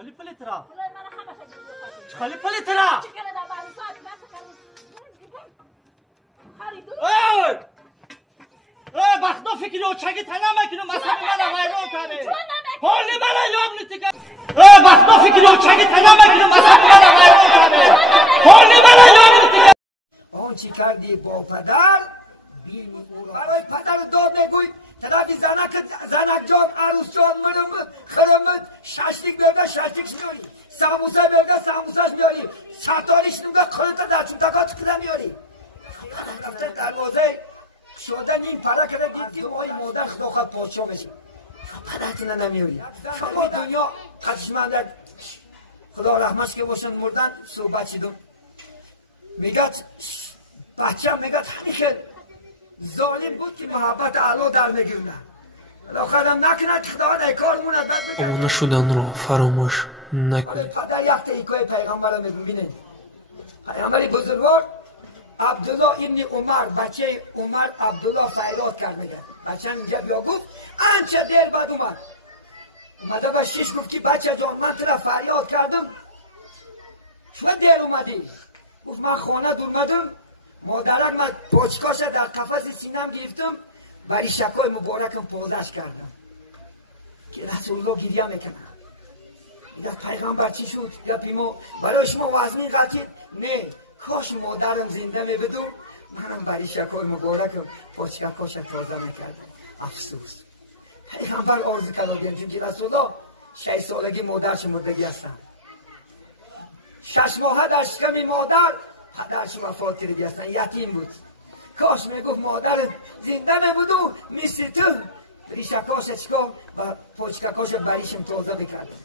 چخالی پلیترا چخالی پلیترا بخدا فکر رو چگی تنم کنم مثلا من ویران کنه حالی من یاد نتیگه بخدا فکر رو چگی تنم کنم مثلا من ویران کنه حالی من یاد نتیگه آن چی کردی با پدر بینی او را برای پدر داد نگوی طرفی زنک جان عروس جان خرمت ششتیک بیرده ششتیکش میاری ساموسه بیرده ساموسهش میاری چطاریش نمگه خودت در چوبتکات کده میاری رفته دروازه شده نیم پره کرده دیدی آی مادر خدا خواهد پادشاه میشه پدرتینه نمیاری شما دنیا قدشمند خدا رحمتش که باشن مردن صحبت شدون میگد بچه میگد همیشه ظالم بود که محبت علا در نگیرونه آخرم نکند خدا در کار موند آمانه شدن را فراموش نکنید. پدر یک تیکای پیغمبر رو میبینید پیغمبری بزرگوار عبدالله ابن عمر بچه عمر عبدالله فریاد کرد میگه بچه اینجا بیا گفت انچه دیر بعد اومده به شیش گفت که بچه جان من تو را فریاد کردم چه دیر اومدی گفت من خانه دور اومدم مادرم من پاچکاش در قفس سینم گرفتم ولی شکای مبارکم پازش کردم که رسول الله گریه میکنه میگه پیغمبر چی شد یا پیما برای شما وزنی قلتید نه کاش مادرم زنده میبدو منم برای شکای مبارکم پاچکاش تازه میکردم افسوس پیغمبر آرزو کردم چون که رسول الله 6 سالگی مادرش مردگی هستن 6 ماه در شکم مادر پدرش وفات کرده هستن یتیم بود کاش میگفت مادر زنده میبود و مثل تو ریشکاش چکا و پاچکاش بریشم تازه بکردم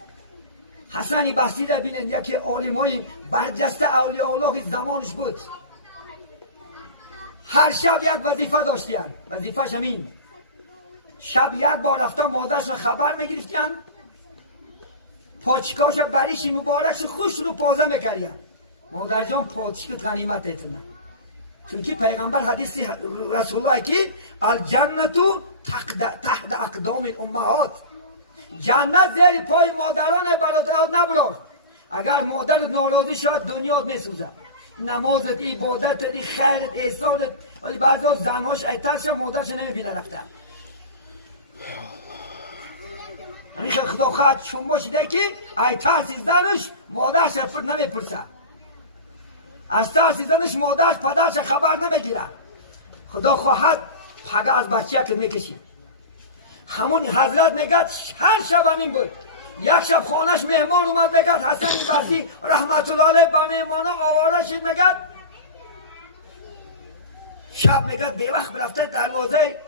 حسن بصری را بینید یکی عالمای برجسته اولیاء الله زمانش بود هر شب یک وظیفه داشتن وظیفهش همین شب یک بار رفتن مادرش خبر میگرفتن پاچکاش بریش مبارکش خوش رو پازه میکردن مادر جان پاچک غنیمت ایتنا چونکه پیغمبر حدیث رسول الله که الجنتو تحت اقدام الامهات جنت زیر پای مادران برادرات نبرار اگر مادرت ناراضی شد دنیات میسوزه نمازت عبادتت خیرت احسانت ولی بعضی زنهاش ایترش مادرش نمیبینه رفته همیشه خدا خواهد چون باشیده که ایترسی زنش مادرش فرد نمیپرسه از ترسی زنش مادرش پدرش خبر نمیگیره خدا خواهد پدر از بچه که میکشید همون حضرت نگد هر شب همین بود یک شب خانش مهمان اومد نگد حسن بصری رحمت الله علیه با مهمانا آواره شد نگد شب نگد به وقت برفته دروازه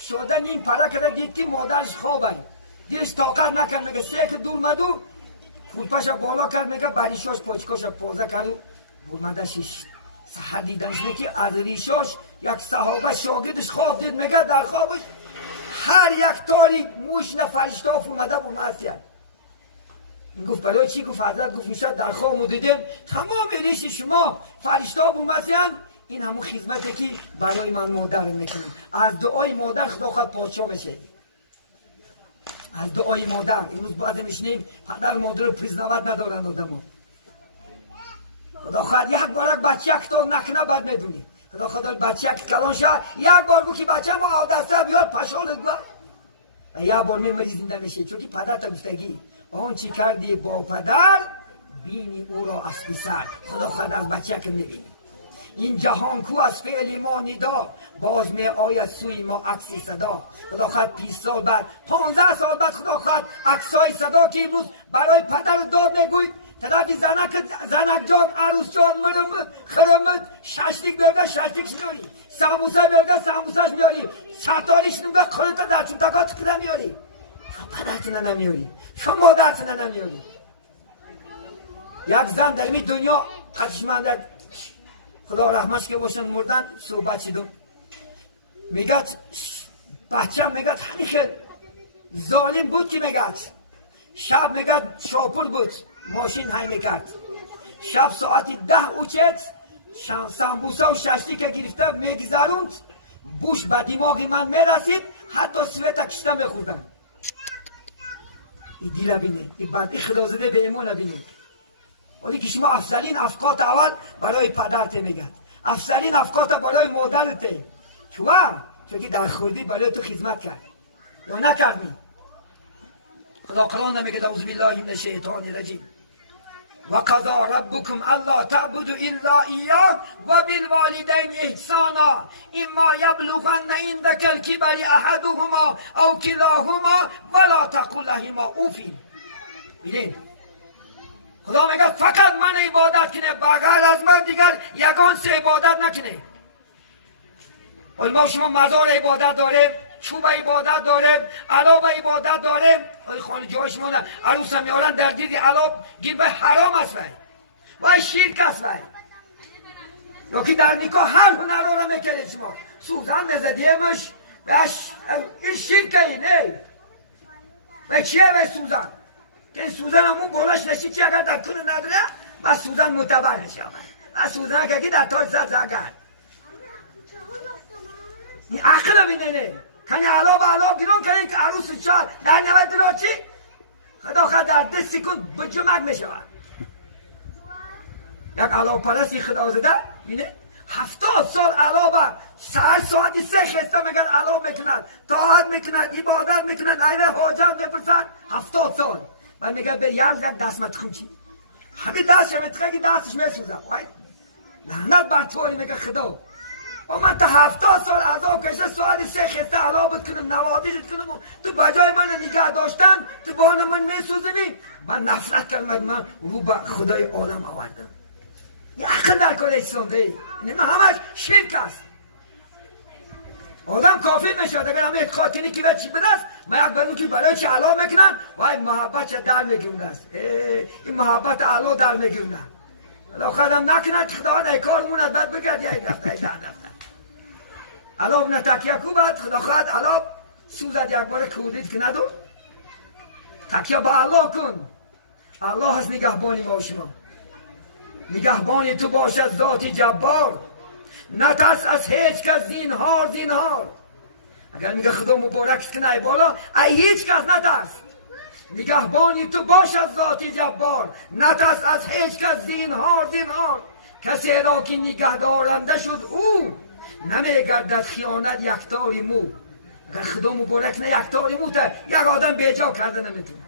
شده نیم پره کرده دید که مادرش خوابه دیش طاقت نکرد میگه سه که دور مدو خودپش بالا کرد میگه بریشاش پاچکاش پازه کرد و برمده شیش سحر دیدنش میگه از ریشاش یک صحابه شاگردش خواب دید میگه در خوابش هر یک تاری موش فرشته ها فرمده برمده گفت برای چی؟ گفت حضرت گفت میشه در خواب دیدیم تمام ریش شما فرشته ها برمده این همون خدمتی که برای من مادر میکنم از دعای مادر خدا خواهد پادشاه میشه از دعای مادر امروز بعد میشنیم پدر مادر رو پریزنوت ندارن آدم ها خدا خواهد یک بار یک بچه یک تا نکنه بعد میدونی خدا خواهد بچه یک کلان شد یک بار گو که بچه ما آدسته بیار پشالت بیار و یک بار میمری زنده میشه چون که پدر تا گفتگی آن چی کردی با پدر بینی او را از پیسر خدا خواهد از بچه که میبینی این جهان کو از فعل ما ندا باز می آید سوی ما عکسی صدا خدا خواهد 20 سال بعد 15 سال بعد خدا خواهد عکسای صدا که امروز برای پدر داد نگوید طرفی زنک جان عروس جان خرمت ششتیک بیرده ششتیکش میاری ساموسه بیرده ساموسهش میاری چطاریش نمگه خودت در چوبتکات کده میاری پدرتینه نمیاری شما مادرتینه نمیاری یک زن در این دنیا قدشمند خدا رحمتش که باشن مردن صحبت شدون میگد بچه هم میگد همیشه ظالم بود که میگد شب میگد شاپور بود ماشین های میکرد شب ساعتی 10 اوچت سامبوسه و ششتی که گرفته میگذروند بوش به دماغی من میرسید حتی سویت کشته میخوردن این دیل بینه، این بعد خدا زده به ایمان بینه. ولی که شما افضلین افقات اول برای پدرت میگه، افضلین افقات برای مادرته. چوار چون که در خوردی برای تو خدمت کرد یا نکردی. خدا قرآن میگه اعوذ بالله من الشیطان الرجیم و قضا ربکم الا تعبدوا الا ایاه و بالوالدین احسانا اما یبلغن عندک الکبر احدهما او کلاهما ولا تقل لهما اف. ببین خدا میگه فقط من عبادت کنه، بغیر از من دیگر یگان سه عبادت نکنه. ما شما مزار عبادت داریم، چوب عبادت داریم، علاب عبادت داریم. خانه جای شما نه عروس هم میارن در دیدی علاب گیر به حرام است و شرک است یکی در نیکا هر هنر رو میکنه. شما سوزن بزدیمش بهش این شرکه ای نه به چیه به سوزن که این سوزن همون بولش نشید چی اگر در کنه نداره و سوزن متبرش آمد و سوزن که در تاج زد زگر این عقل بینه کنی علاب گیرون کنی که عروس چار در نوید را چی؟ خدا خدا در 10 سکند به جمعت می شود. یک علاب پرستی خدا زده بینه 70 سال علاب هر ساعتی 3 خسته میگن علاب میکنن، طاعت میکنن، عبادت میکنن، عین حاجت میپرسن 70 سال و میگن به یارز یک دستمت خون چی؟ حقی دستش میتخه که دستش میسوزه. لعنت بر طوری میگه خدا و من تا 70 سال عذاب کشه ساعتی 3 خسته علابت کنم نوادیشت کنم تو بجای من نگه داشتن تو بان من میسوزی. من نفرت کردم، من رو به خدای عالم آوردم. یه عقل در کار اسلام دی من همش شرک است. آدم کافر میشد اگر همه اعتقاد کنی که چی بدست من یک بدون که برای چی علا میکنن و این محبت چه در میگیرون است. این محبت علا در میگیرون خدا خودم نکنه که خدا در کار موند باید بگرد یا این رفته در رفته علاب نتکیه کو باید خدا خواهد علاب سوزد یک بار کودید که ندو تکیه با الله کن. الله هست نگهبانی ما شما، نگهبانی تو باشد ذات جبار، نترس از هیچ کس زینهار. اگر میگه خدا مبارک کنه بالا ای هیچ کس نترس، نگهبانی تو باشد ذات جبار، نترس از هیچ کس زینهار. کسی را که نگه دارنده شد او نمیگردد خیانت یکتاری مو. اگر خدا مبارک نه یکتاری مو تا یک آدم بیجا کرده نمیتونه.